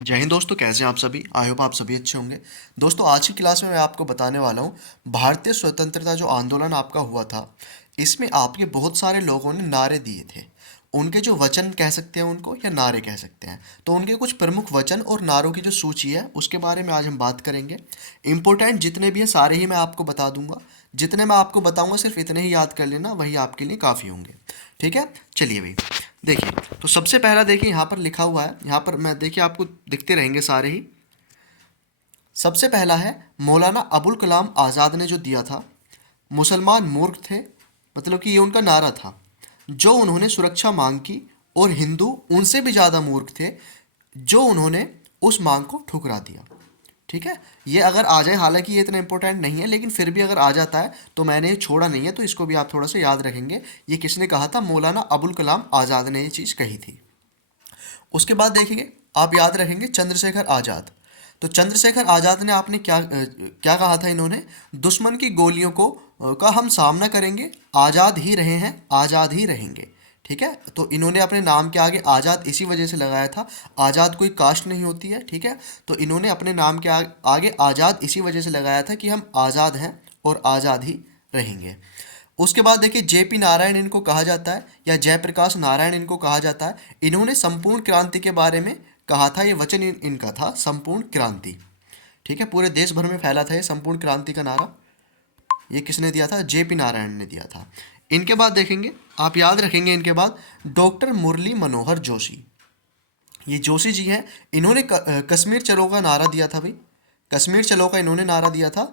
जय हिंद दोस्तों, कैसे हैं आप सभी। आई होप आप सभी अच्छे होंगे। दोस्तों, आज की क्लास में मैं आपको बताने वाला हूँ भारतीय स्वतंत्रता जो आंदोलन आपका हुआ था, इसमें आपके बहुत सारे लोगों ने नारे दिए थे। उनके जो वचन कह सकते हैं उनको, या नारे कह सकते हैं, तो उनके कुछ प्रमुख वचन और नारों की जो सूची है उसके बारे में आज हम बात करेंगे। इम्पोर्टेंट जितने भी हैं सारे ही मैं आपको बता दूंगा। जितने मैं आपको बताऊंगा सिर्फ इतने ही याद कर लेना, वही आपके लिए काफ़ी होंगे। ठीक है, चलिए भाई। देखिए, तो सबसे पहला देखिए यहाँ पर लिखा हुआ है, यहाँ पर मैं देखिए आपको दिखते रहेंगे सारे ही। सबसे पहला है मौलाना अबुल कलाम आज़ाद ने जो दिया था, मुसलमान मूर्ख थे, मतलब कि ये उनका नारा था। जो उन्होंने सुरक्षा मांग की और हिंदू उनसे भी ज़्यादा मूर्ख थे, जो उन्होंने उस मांग को ठुकरा दिया। ठीक है, ये अगर आ जाए, हालांकि ये इतना इंपॉर्टेंट नहीं है, लेकिन फिर भी अगर आ जाता है तो मैंने ये छोड़ा नहीं है, तो इसको भी आप थोड़ा सा याद रखेंगे। ये किसने कहा था? मौलाना अबुल कलाम आज़ाद ने ये चीज़ कही थी। उसके बाद देखेंगे, आप याद रखेंगे चंद्रशेखर आज़ाद। तो चंद्रशेखर आज़ाद ने आपने क्या कहा था? इन्होंने दुश्मन की गोलियों का हम सामना करेंगे, आज़ाद ही रहे हैं, आज़ाद ही रहेंगे। ठीक है, तो इन्होंने अपने नाम के आगे आज़ाद इसी वजह से लगाया था। आज़ाद कोई कास्ट नहीं होती है, ठीक है। तो इन्होंने अपने नाम के आगे आज़ाद इसी वजह से लगाया था कि हम आज़ाद हैं और आज़ाद ही रहेंगे। उसके बाद देखिए, जेपी नारायण इनको कहा जाता है, या जयप्रकाश नारायण इनको कहा जाता है। इन्होंने संपूर्ण क्रांति के बारे में कहा था। ये वचन इनका था, संपूर्ण क्रांति। ठीक है, पूरे देश भर में फैला था ये संपूर्ण क्रांति का नारा। ये किसने दिया था? जेपी नारायण ने दिया था। इनके बाद देखेंगे, आप याद रखेंगे, इनके बाद डॉक्टर मुरली मनोहर जोशी। ये जोशी जी हैं, इन्होंने कश्मीर चलो का नारा दिया था भाई। कश्मीर चलो का इन्होंने नारा दिया था,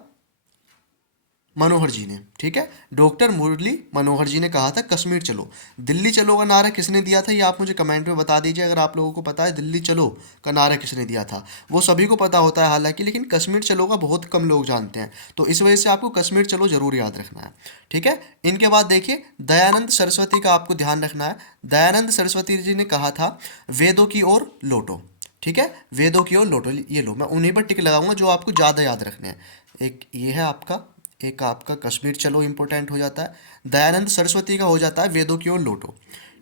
मनोहर जी ने। ठीक है, डॉक्टर मुरली मनोहर जी ने कहा था कश्मीर चलो। दिल्ली चलो का नारा किसने दिया था? ये आप मुझे कमेंट में बता दीजिए अगर आप लोगों को पता है दिल्ली चलो का नारा किसने दिया था। वो सभी को पता होता है हालांकि, लेकिन कश्मीर चलो का बहुत कम लोग जानते हैं, तो इस वजह से आपको कश्मीर चलो जरूर याद रखना है। ठीक है, इनके बाद देखिए, दयानंद सरस्वती का आपको ध्यान रखना है। दयानंद सरस्वती जी ने कहा था वेदों की ओर लौटो। ठीक है, वेदों की ओर लौटो। ये लो, मैं उन्हीं पर टिक लगाऊंगा जो आपको ज़्यादा याद रखने हैं। एक ये है आपका, एक आपका कश्मीर चलो इंपॉर्टेंट हो जाता है। दयानंद सरस्वती का हो जाता है वेदों की ओर लौटो।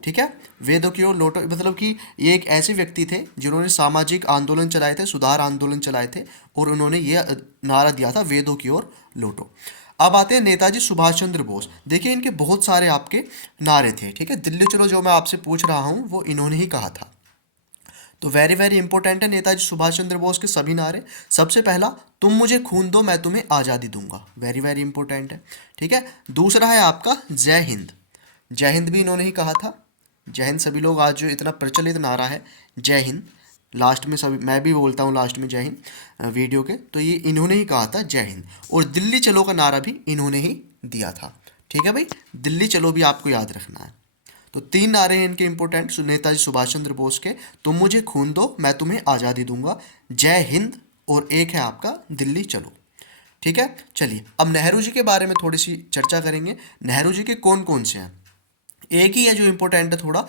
ठीक है, वेदों की ओर लौटो मतलब कि ये एक ऐसे व्यक्ति थे जिन्होंने सामाजिक आंदोलन चलाए थे, सुधार आंदोलन चलाए थे, और उन्होंने ये नारा दिया था वेदों की ओर लौटो। अब आते हैं नेताजी सुभाष चंद्र बोस। देखिए, इनके बहुत सारे आपके नारे थे। ठीक है, दिल्ली चलो जो मैं आपसे पूछ रहा हूँ वो इन्होंने ही कहा था। तो वेरी वेरी इंपॉर्टेंट है नेताजी सुभाष चंद्र बोस के सभी नारे। सबसे पहला, तुम मुझे खून दो मैं तुम्हें आज़ादी दूंगा, वेरी वेरी इंपॉर्टेंट है। ठीक है, दूसरा है आपका जय हिंद। जय हिंद भी इन्होंने ही कहा था। जय हिंद सभी लोग आज जो इतना प्रचलित नारा है, जय हिंद, लास्ट में सभी मैं भी बोलता हूँ लास्ट में जय हिंद वीडियो के, तो ये इन्होंने ही कहा था जय हिंद। और दिल्ली चलो का नारा भी इन्होंने ही दिया था। ठीक है भाई, दिल्ली चलो भी आपको याद रखना है। तो तीन नारे हैं इनके इंपॉर्टेंट नेताजी सुभाष चंद्र बोस के, तुम मुझे खून दो मैं तुम्हें आज़ादी दूंगा, जय हिंद, और एक है आपका दिल्ली चलो। ठीक है, चलिए अब नेहरू जी के बारे में थोड़ी सी चर्चा करेंगे। नेहरू जी के कौन कौन से हैं? एक ही है जो इंपॉर्टेंट है थोड़ा।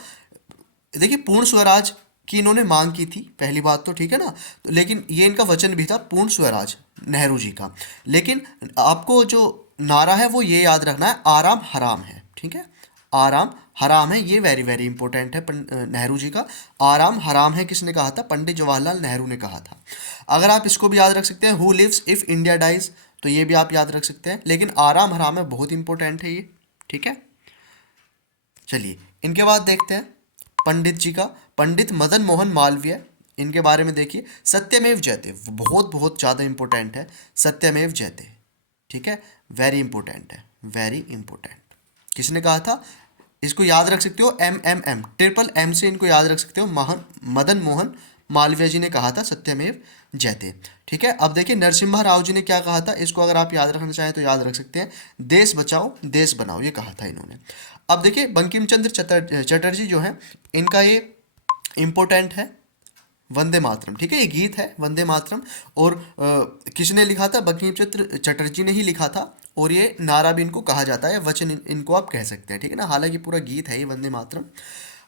देखिए, पूर्ण स्वराज की इन्होंने मांग की थी, पहली बात तो, ठीक है ना। तो लेकिन ये इनका वचन भी था पूर्ण स्वराज, नेहरू जी का। लेकिन आपको जो नारा है वो ये याद रखना है, आराम हराम है। ठीक है, आराम हराम है, ये वेरी वेरी इंपॉर्टेंट है नेहरू जी का। आराम हराम है किसने कहा था? पंडित जवाहरलाल नेहरू ने कहा था। अगर आप इसको भी याद रख सकते हैं, who lives if India dies, तो ये भी आप याद रख सकते हैं। लेकिन आराम हराम है, बहुत इंपॉर्टेंट है ये। ठीक है, चलिए इनके बाद देखते हैं पंडित जी का। पंडित मदन मोहन मालवीय, इनके बारे में देखिए, सत्यमेव जयते, बहुत बहुत ज़्यादा इंपॉर्टेंट है, सत्यमेव जयते। ठीक है, वेरी इंपॉर्टेंट है, वेरी इंपॉर्टेंट। किसने कहा था? इसको याद रख सकते हो, एम ट्रिपल एम से इनको याद रख सकते हो, मदन मोहन मालवीय जी ने कहा था सत्यमेव जयते। ठीक है, अब देखिए नरसिम्हा राव जी ने क्या कहा था, इसको अगर आप याद रखना चाहें तो याद रख सकते हैं, देश बचाओ देश बनाओ, ये कहा था इन्होंने। अब देखिए बंकिम चंद्र चटर्जी जो है, इनका ये इम्पोर्टेंट है, वंदे मातरम। ठीक है, ये गीत है वंदे मातरम, और किसने लिखा था? बंकिम चंद्र चटर्जी ने ही लिखा था। और ये नारा भी इनको कहा जाता है, वचन इनको आप कह सकते हैं। ठीक है ना, हालांकि पूरा गीत है ये वंदे मातरम।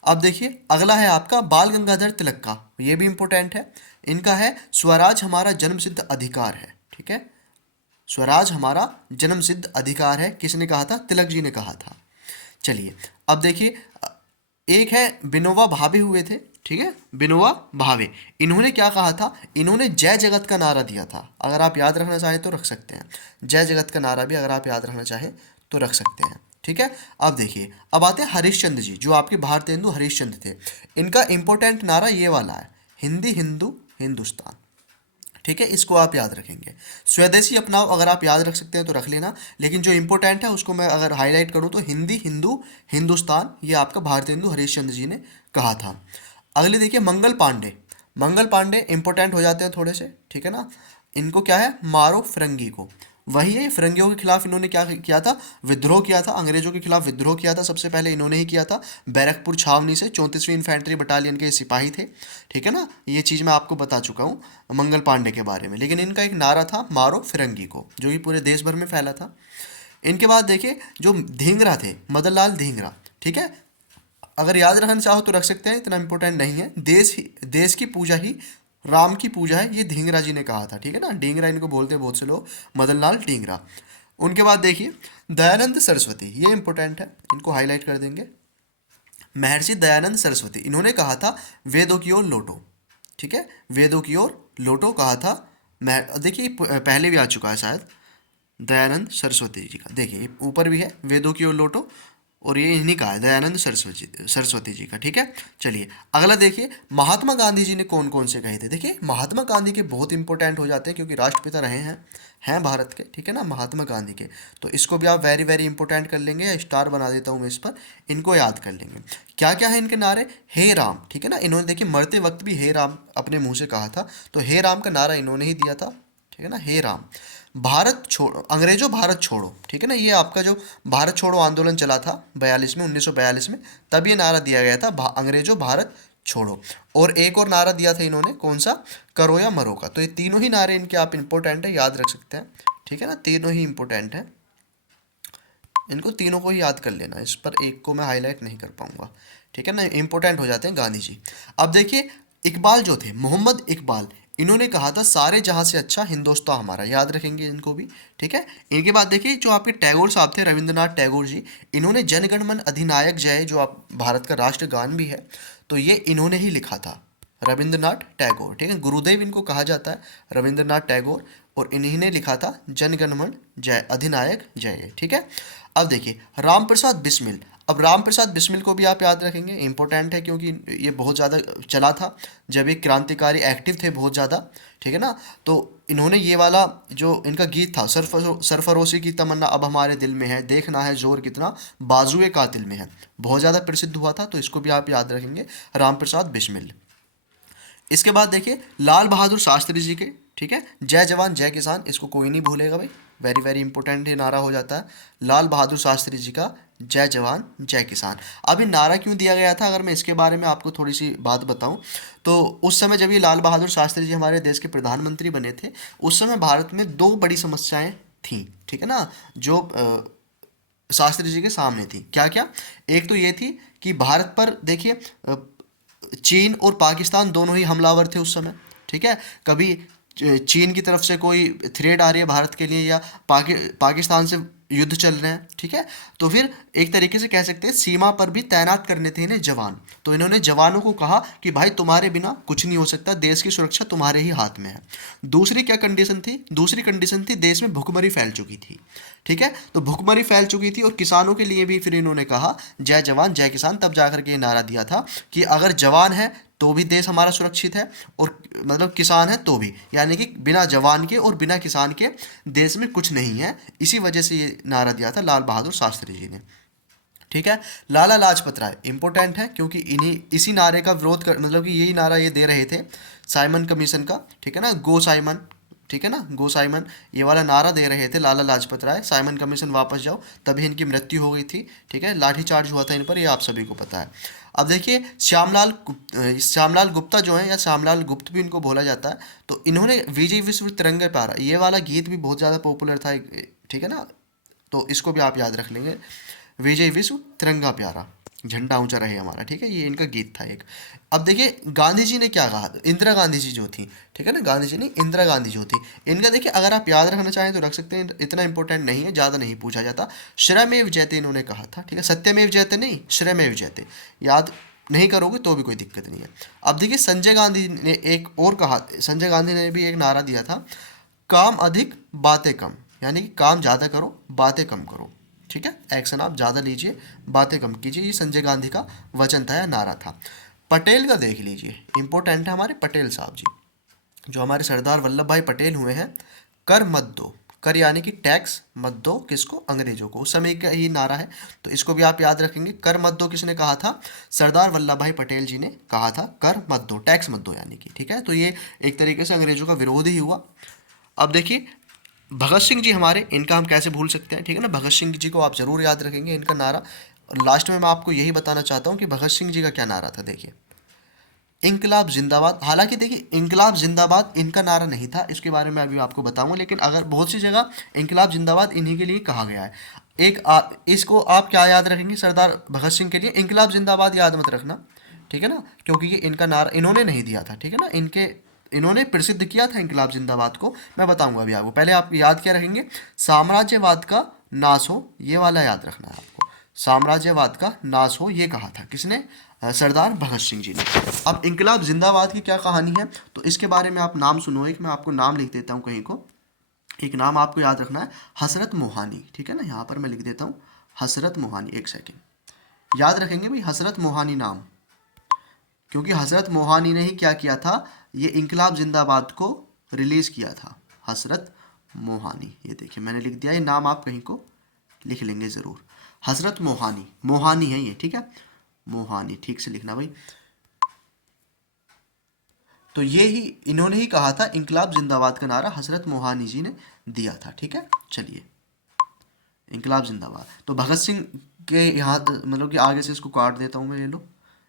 अब देखिए अगला है आपका बाल गंगाधर तिलक का, ये भी इंपॉर्टेंट है। इनका है स्वराज हमारा जन्मसिद्ध अधिकार है। ठीक है, स्वराज हमारा जन्मसिद्ध अधिकार है, किसने कहा था? तिलक जी ने कहा था। चलिए अब देखिए, एक है विनोबा भावे हुए थे, ठीक है, विनोबा भावे। इन्होंने क्या कहा था, इन्होंने जय जगत का नारा दिया था। अगर आप याद रखना चाहें तो रख सकते हैं, जय जगत का नारा भी अगर आप याद रखना चाहें तो रख सकते हैं। ठीक है, अब देखिए, अब आते हैं हरिश्चंद्र जी, जो आपके भारतेंदु हरिश्चंद्र थे। इनका इंपॉर्टेंट नारा ये वाला है, हिंदी हिंदू हिंदुस्तान। ठीक है, इसको आप याद रखेंगे। स्वदेशी अपनाओ अगर आप याद रख सकते हैं तो रख लेना, लेकिन जो इंपॉर्टेंट है उसको मैं अगर हाईलाइट करूँ तो हिंदी हिंदू हिंदुस्तान, ये आपका भारतेंदु हरिश्चंद्र जी ने कहा था। अगले देखिए मंगल पांडे। मंगल पांडे इंपॉर्टेंट हो जाते हैं थोड़े से, ठीक है ना। इनको क्या है, मारो फिरंगी को। वही है, फिरंगियों के खिलाफ इन्होंने क्या किया था, विद्रोह किया था, अंग्रेजों के खिलाफ विद्रोह किया था, सबसे पहले इन्होंने ही किया था। बैरकपुर छावनी से 34वीं इन्फेंट्री बटालियन के सिपाही थे। ठीक है ना, ये चीज़ मैं आपको बता चुका हूँ मंगल पांडे के बारे में। लेकिन इनका एक नारा था, मारो फिरंगी को, जो कि पूरे देश भर में फैला था। इनके बाद देखिए जो धिंगरा थे, मदन लाल धिंगरा। ठीक है, अगर याद रखना चाहो तो रख सकते हैं, इतना इंपॉर्टेंट नहीं है। देश की पूजा ही राम की पूजा है, ये ढींगरा जी ने कहा था। ठीक है ना, ढींगरा इनको बोलते हैं बहुत से लोग, मदन लाल ढींगरा। उनके बाद देखिए दयानंद सरस्वती, ये इंपॉर्टेंट है, इनको हाईलाइट कर देंगे। महर्षि दयानंद सरस्वती, इन्होंने कहा था वेदों की ओर लौटो। ठीक है, वेदों की ओर लौटो कहा था। देखिए पहले भी आ चुका है शायद, दयानंद सरस्वती जी का, देखिए ऊपर भी है, वेदों की ओर लौटो, और ये इन्हीं का है, दयानंद सरस्वती जी का। ठीक है, चलिए अगला देखिए, महात्मा गांधी जी ने कौन कौन से कहे थे। देखिए महात्मा गांधी के बहुत इंपॉर्टेंट हो जाते हैं, क्योंकि राष्ट्रपिता रहे हैं भारत के। ठीक है ना, महात्मा गांधी के, तो इसको भी आप वेरी वेरी इंपॉर्टेंट कर लेंगे, या स्टार बना देता हूँ मैं इस पर, इनको याद कर लेंगे। क्या क्या है इनके नारे, हे राम। ठीक है ना, इन्होंने देखिए मरते वक्त भी हे राम अपने मुंह से कहा था, तो हे राम का नारा इन्होंने ही दिया था। ठीक है ना, हे राम। भारत छोड़ो, अंग्रेजों भारत छोड़ो। ठीक है ना, ये आपका जो भारत छोड़ो आंदोलन चला था 42 में, 1942 में, तब ये नारा दिया गया था, अंग्रेजों भारत छोड़ो। और एक और नारा दिया था इन्होंने, कौन सा, करो या मरो का। तो ये तीनों ही नारे इनके आप इंपॉर्टेंट है, याद रख सकते हैं। ठीक है ना, तीनों ही इंपॉर्टेंट है, इनको तीनों को ही याद कर लेना, इस पर एक को मैं हाईलाइट नहीं कर पाऊंगा। ठीक है ना, इंपॉर्टेंट हो जाते हैं गांधी जी। अब देखिए इकबाल जो थे, मोहम्मद इकबाल, इन्होंने कहा था सारे जहां से अच्छा हिंदुस्तान हमारा, याद रखेंगे इनको भी। ठीक है, इनके बाद देखिए जो आपके टैगोर साहब थे, रविंद्रनाथ टैगोर जी, इन्होंने जनगण मन अधिनायक जय, जो आप भारत का राष्ट्रगान भी है, तो ये इन्होंने ही लिखा था, रविंद्रनाथ टैगोर। ठीक है, गुरुदेव इनको कहा जाता है, रविंद्रनाथ टैगोर, और इन्हीं ने लिखा था जनगण मन जय अधिनायक जय। ठीक है, अब देखिए राम प्रसाद बिस्मिल। अब राम प्रसाद बिस्मिल को भी आप याद रखेंगे, इंपॉर्टेंट है, क्योंकि ये बहुत ज़्यादा चला था जब एक क्रांतिकारी एक्टिव थे बहुत ज़्यादा। ठीक है ना, तो इन्होंने ये वाला जो इनका गीत था, सरफरोशी की तमन्ना अब हमारे दिल में है, देखना है जोर कितना बाजुए कातिल में है, बहुत ज़्यादा प्रसिद्ध हुआ था, तो इसको भी आप याद रखेंगे, राम प्रसाद बिस्मिल। इसके बाद देखिए लाल बहादुर शास्त्री जी के। ठीक है, जय जवान जय किसान, इसको कोई नहीं भूलेगा भाई, वेरी वेरी इंपॉर्टेंट ये नारा हो जाता है, लाल बहादुर शास्त्री जी का जय जवान जय किसान। अब ये नारा क्यों दिया गया था, अगर मैं इसके बारे में आपको थोड़ी सी बात बताऊं, तो उस समय जब ये लाल बहादुर शास्त्री जी हमारे देश के प्रधानमंत्री बने थे, उस समय भारत में दो बड़ी समस्याएं थीं। ठीक है ना, जो शास्त्री जी के सामने थी, क्या क्या, एक तो ये थी कि भारत पर देखिए चीन और पाकिस्तान दोनों ही हमलावर थे उस समय। ठीक है, कभी चीन की तरफ से कोई थ्रेट आ रही है भारत के लिए, या पाकिस्तान से युद्ध चल रहे हैं। ठीक है, तो फिर एक तरीके से कह सकते हैं सीमा पर भी तैनात करने थे इन्हें जवान, तो इन्होंने जवानों को कहा कि भाई तुम्हारे बिना कुछ नहीं हो सकता, देश की सुरक्षा तुम्हारे ही हाथ में है। दूसरी क्या कंडीशन थी, दूसरी कंडीशन थी देश में भुखमरी फैल चुकी थी। ठीक है, तो भुखमरी फैल चुकी थी, और किसानों के लिए भी फिर इन्होंने कहा जय जवान जय किसान, तब जाकर के ये नारा दिया था कि अगर जवान है तो भी देश हमारा सुरक्षित है, और मतलब किसान है तो भी, यानी कि बिना जवान के और बिना किसान के देश में कुछ नहीं है। इसी वजह से ये नारा दिया था लाल बहादुर शास्त्री जी ने। ठीक है, लाला लाजपत राय इंपॉर्टेंट है, क्योंकि इन्हीं इसी नारे का विरोध कर, मतलब कि यही नारा ये दे रहे थे साइमन कमीशन का। ठीक है ना, गो साइमन। ठीक है ना, गो साइमन, ये वाला नारा दे रहे थे लाला लाजपत राय, साइमन कमीशन वापस जाओ, तभी इनकी मृत्यु हो गई थी। ठीक है, लाठीचार्ज हुआ था इन पर, ये आप सभी को पता है। अब देखिए श्यामलाल गुप्ता जो है, या श्यामलाल गुप्त भी इनको बोला जाता है, तो इन्होंने विजय विश्व तिरंगे प्यारा, ये वाला गीत भी बहुत ज़्यादा पॉपुलर था। ठीक है ना, तो इसको भी आप याद रख लेंगे, विजय विश्व तिरंगा प्यारा, झंडा ऊंचा रहे हमारा। ठीक है, ये इनका गीत था एक। अब देखिए गांधी जी ने क्या कहा, इंदिरा गांधी जी जो थी, ठीक है ना, गांधी जी नहीं, इंदिरा गांधी जो थी, इनका देखिए अगर आप याद रखना चाहें तो रख सकते हैं, इतना इंपॉर्टेंट नहीं है, ज़्यादा नहीं पूछा जाता। श्रमेव जयते इन्होंने कहा था। ठीक है, सत्यमेव जयते नहीं, श्रमेव जयते, याद नहीं करोगे तो भी कोई दिक्कत नहीं है। अब देखिए संजय गांधी ने एक और कहा, संजय गांधी ने भी एक नारा दिया था, काम अधिक बातें कम, यानी कि काम ज़्यादा करो बातें कम करो। ठीक है, एक्शन आप ज़्यादा लीजिए बातें कम कीजिए, ये संजय गांधी का वचन था या नारा था। पटेल का देख लीजिए, इंपॉर्टेंट है हमारे पटेल साहब जी, जो हमारे सरदार वल्लभ भाई पटेल हुए हैं। कर मत दो, कर यानी कि टैक्स मत दो, किसको, अंग्रेजों को, उस समय का ही नारा है, तो इसको भी आप याद रखेंगे। कर मत दो किसने कहा था, सरदार वल्लभ भाई पटेल जी ने कहा था, कर मत दो, टैक्स मत दो यानी कि, ठीक है, तो ये एक तरीके से अंग्रेजों का विरोध ही हुआ। अब देखिए भगत सिंह जी हमारे, इनका हम कैसे भूल सकते हैं, ठीक है ना, भगत सिंह जी को आप जरूर याद रखेंगे, इनका नारा। और लास्ट में मैं आपको यही बताना चाहता हूँ कि भगत सिंह जी का क्या नारा था। देखिए इनकलाब जिंदाबाद, हालांकि देखिए इनकलाब जिंदाबाद इनका नारा नहीं था, इसके बारे में अभी आपको बताऊंगा, लेकिन अगर बहुत सी जगह इनकलाब जिंदाबाद इन्हीं के लिए कहा गया है। इसको आप क्या याद रखेंगे, सरदार भगत सिंह के लिए इनकलाब जिंदाबाद याद मत रखना, ठीक है ना, क्योंकि ये इनका नारा इन्होंने नहीं दिया था, ठीक है ना, इन्होंने प्रसिद्ध किया था इनकलाब जिंदाबाद को, मैं बताऊंगा अभी आपको। पहले आप याद क्या रखेंगे, साम्राज्यवाद का नाश हो, ये वाला याद रखना है आपको, साम्राज्यवाद का नाश हो, ये कहा था किसने, सरदार भगत सिंह जी ने। अब इनकलाब जिंदाबाद की क्या कहानी है, तो इसके बारे में आप नाम सुनो, एक मैं आपको नाम लिख देता हूँ कहीं को, एक नाम आपको याद रखना है, हसरत मोहानी, ठीक है ना, यहाँ पर मैं लिख देता हूँ हसरत मोहानी, एक सेकेंड याद रखेंगे भाई, हसरत मोहानी नाम, क्योंकि हजरत मोहानी ने ही क्या किया था, ये इनकलाब जिंदाबाद को रिलीज किया था, हजरत मोहानी, ये देखिए मैंने लिख दिया, ये नाम आप कहीं को लिख लेंगे ज़रूर, हजरत मोहानी, मोहानी है ये, ठीक है, मोहानी, ठीक से लिखना भाई। तो ये ही इन्होंने ही कहा था, इनकलाब जिंदाबाद का नारा हजरत मोहानी जी ने दिया था, ठीक है। चलिए इनकलाब जिंदाबाद, तो भगत सिंह के यहाँ मतलब कि आगे से इसको काट देता हूँ मैं, ये लो,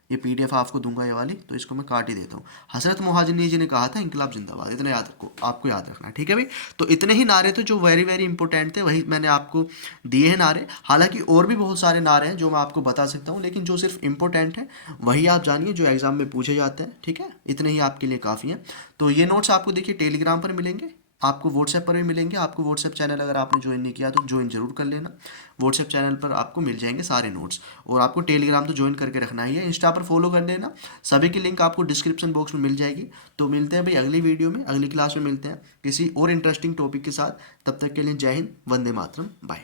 ये पीडीएफ आपको दूंगा ये वाली, तो इसको मैं काट ही देता हूँ। हजरत मोहाजिनी जी ने कहा था इनकलाब जिंदाबाद, इतना याद रखो, आपको याद रखना है, ठीक है भाई। तो इतने ही नारे थे जो वेरी वेरी इंपॉर्टेंट थे, वही मैंने आपको दिए हैं नारे। हालांकि और भी बहुत सारे नारे हैं जो मैं आपको बता सकता हूँ, लेकिन जो सिर्फ इंपॉर्टेंट है वही आप जानिए, जो एग्जाम में पूछे जाते हैं, ठीक है, इतने ही आपके लिए काफ़ी हैं। तो ये नोट्स आपको देखिए टेलीग्राम पर मिलेंगे, आपको व्हाट्सएप पर भी मिलेंगे, आपको व्हाट्सएप चैनल अगर आपने ज्वाइन नहीं किया तो ज्वाइन जरूर कर लेना, व्हाट्सएप चैनल पर आपको मिल जाएंगे सारे नोट्स, और आपको टेलीग्राम तो ज्वाइन करके रखना ही है, इंस्टा पर फॉलो कर लेना, सभी की लिंक आपको डिस्क्रिप्शन बॉक्स में मिल जाएगी। तो मिलते हैं भाई अगली वीडियो में, अगली क्लास में मिलते हैं किसी और इंटरेस्टिंग टॉपिक के साथ, तब तक के लिए जय हिंद, वंदे मातरम, बाय।